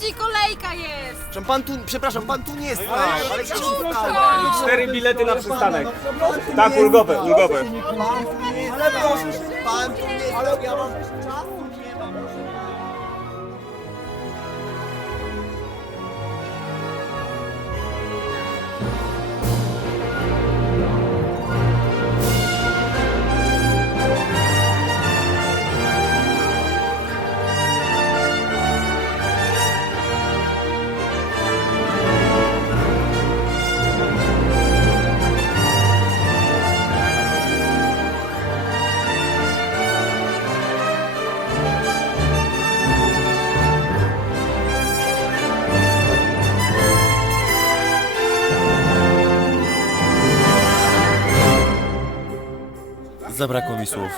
ludzi, kolejka jest! Przepraszam, pan tu, przepraszam, pan tu nie stał, ale się? Cztery bilety na przystanek. Tak, ulgowe, ulgowe. Ale proszę, pan tu nie stał, ja mam czasu nie mam. Zabrakło mi słów.